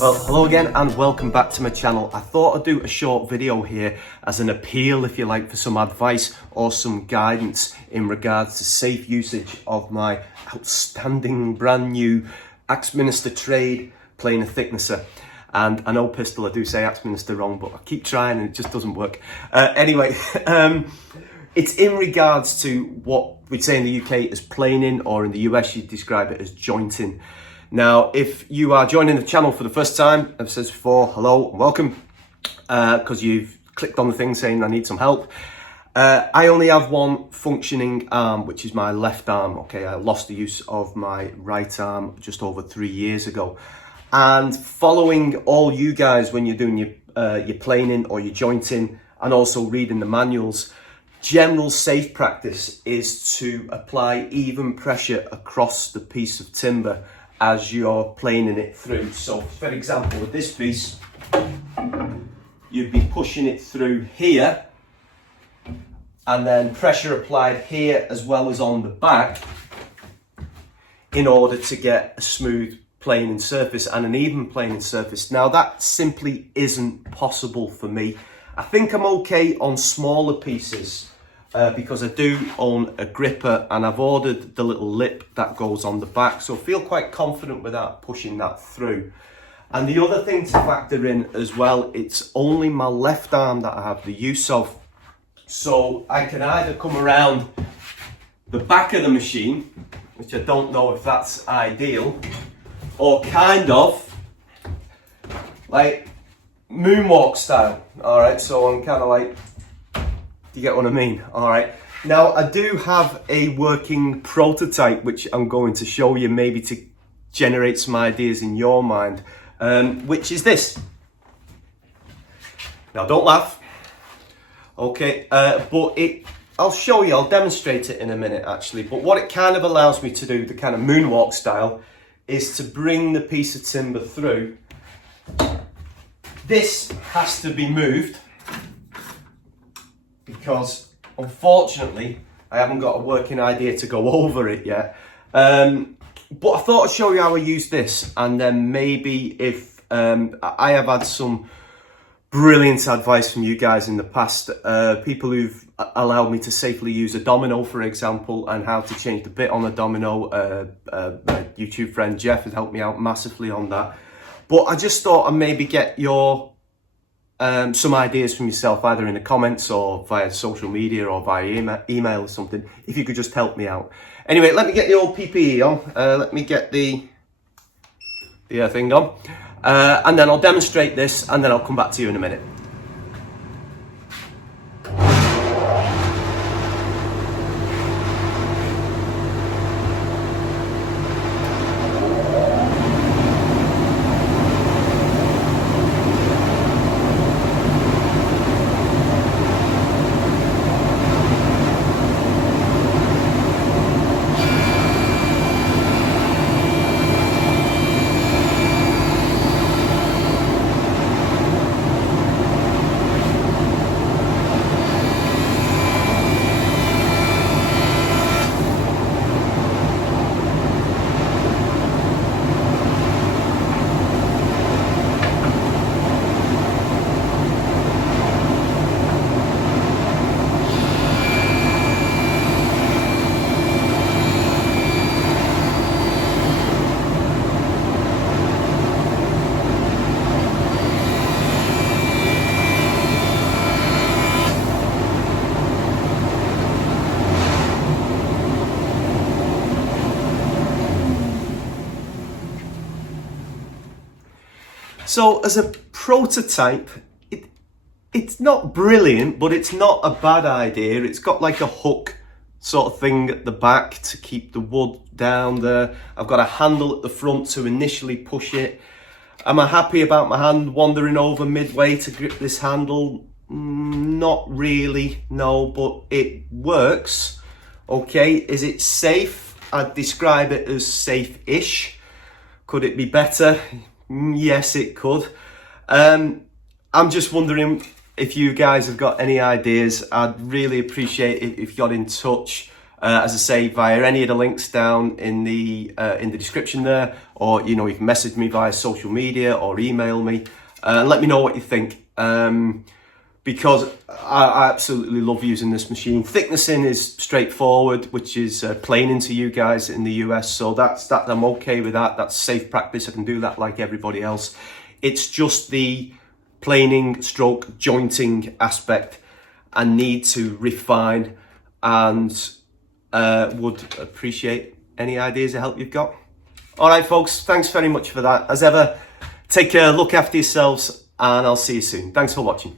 Well, hello again and welcome back to my channel. I thought I'd do a short video here as an appeal, if you like, for some advice or some guidance in regards to safe usage of my outstanding brand new Axminster Trade Planer Thicknesser. And I know pistol, I do say Axminster wrong, but I keep trying and it just doesn't work. Anyway, it's in regards to what we'd say in the UK as planing, or in the US you'd describe it as jointing. Now, if you are joining the channel for the first time, I've said before, hello and welcome, because you've clicked on the thing saying I need some help. I only have one functioning arm, which is my left arm. Okay, I lost the use of my right arm just over 3 years ago. And following all you guys when you're doing your planing or your jointing, and also reading the manuals, general safe practice is to apply even pressure across the piece of timber as you're planing it through. So for example, with this piece, you'd be pushing it through here, and then pressure applied here as well as on the back, in order to get a smooth planing surface and an even planing surface. Now that simply isn't possible for me. I think I'm okay on smaller pieces, because I do own a gripper and I've ordered the little lip that goes on the back, so I feel quite confident without pushing that through. And the other thing to factor in as well, it's only my left arm that I have the use of, so I can either come around the back of the machine, which I don't know if that's ideal, or kind of like moonwalk style. All right, so I'm kind of like, you get what I mean? All right. Now I do have a working prototype, which I'm going to show you, maybe to generate some ideas in your mind, which is this. Now don't laugh. Okay, but I'll show you, I'll demonstrate it in a minute actually, but what it kind of allows me to do, the kind of moonwalk style, is to bring the piece of timber through. This has to be moved, because unfortunately I haven't got a working idea to go over it yet. But I thought I'd show you how I use this, and then maybe if I have had some brilliant advice from you guys in the past, people who've allowed me to safely use a domino, for example, and how to change the bit on a domino. My YouTube friend Jeff has helped me out massively on that. But I just thought I'd maybe get your some ideas from yourself, either in the comments or via social media or via email or something, if you could just help me out. Anyway, let me get the old PPE on. Let me get the thing on. And then I'll demonstrate this, and then I'll come back to you in a minute. So as a prototype, it's not brilliant, but it's not a bad idea. It's got like a hook sort of thing at the back to keep the wood down there. I've got a handle at the front to initially push it. Am I happy about my hand wandering over midway to grip this handle? Not really, no, but it works. Okay, is it safe? I'd describe it as safe-ish. Could it be better? Yes, it could. I'm just wondering if you guys have got any ideas. I'd really appreciate it if you got in touch. as I say, via any of the links down in the description there, or you can message me via social media or email me and let me know what you think. Because I absolutely love using this machine. Thicknessing is straightforward, which is planing to you guys in the US, so that I'm okay with that. That's safe practice. I can do that like everybody else. It's just the planing stroke jointing aspect I need to refine, and would appreciate any ideas of help you've got. All right, folks, thanks very much for that. As ever, take care, look after yourselves, and I'll see you soon. Thanks for watching.